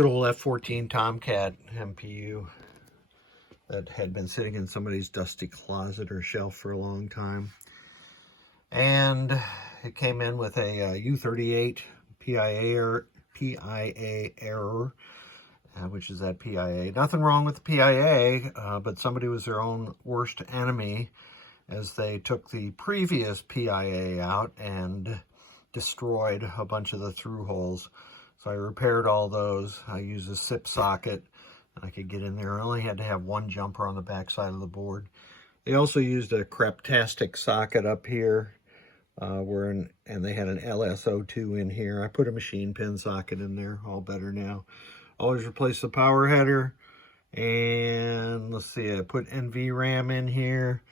Good old F14 Tomcat MPU that had been sitting in somebody's dusty closet or shelf for a long time. And it came in with a U38 PIA error, which is that PIA. Nothing wrong with the PIA, but somebody was their own worst enemy as they took the previous PIA out and destroyed a bunch of the through holes. So I repaired all those. I used a SIP socket, and I could get in there. I only had to have one jumper on the back side of the board. They also used a craptastic socket up here, and they had an LSO2 in here. I put a machine pin socket in there, all better now. Always replace the power header. And let's see, I put NVRAM in here.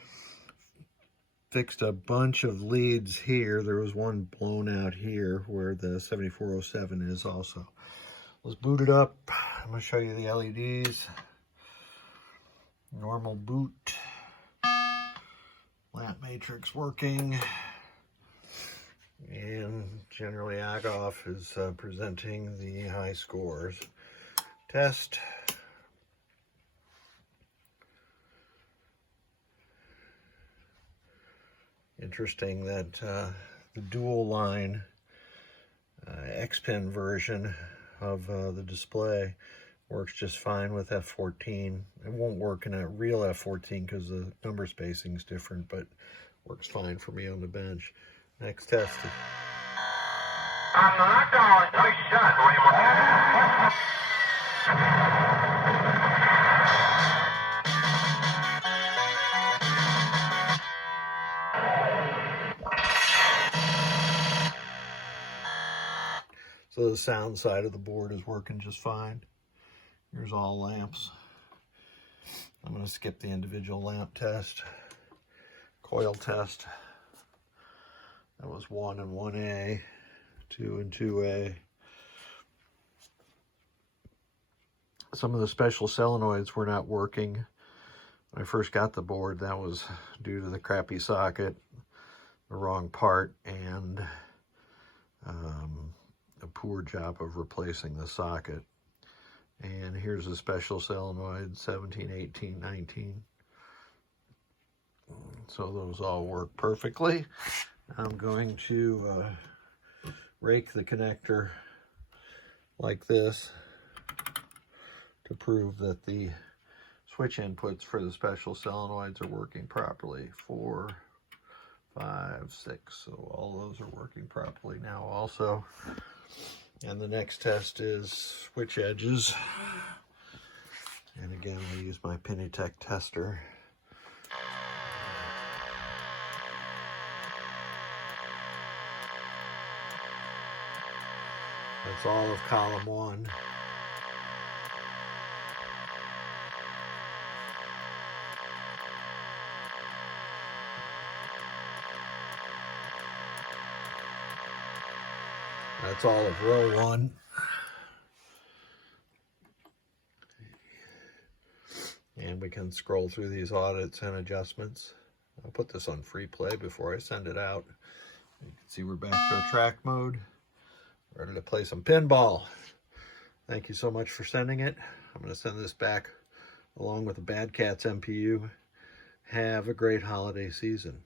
Fixed a bunch of leads here. There was one blown out here where the 7407 is also. Let's boot it up. I'm going to show you the LEDs. Normal boot. Lamp matrix working. And generally AGOF is presenting the high scores. Test. Interesting that the dual line X-Pin version of the display works just fine with F14. It won't work in a real F14 because the number spacing is different, but works fine for me on the bench. Next test. I'm not going. Nice shot. What are you looking at? So the sound side of the board is working just fine. Here's all lamps. I'm going to skip the individual lamp test. Coil test. That was 1 and 1A, 2 and 2A. Some of the special solenoids were not working. When I first got the board, that was due to the crappy socket, the wrong part, and a poor job of replacing the socket. And here's the special solenoid, 17, 18, 19. So those all work perfectly. I'm going to rake the connector like this to prove that the switch inputs for the special solenoids are working properly. 4, 5, 6. So all those are working properly now also. And the next test is switch edges. And again, I use my Pennytech tester. That's all of column 1. That's all of row 1. And we can scroll through these audits and adjustments. I'll put this on free play before I send it out. You can see we're back to track mode. Ready to play some pinball. Thank you so much for sending it. I'm going to send this back along with the Bad Cats MPU. Have a great holiday season.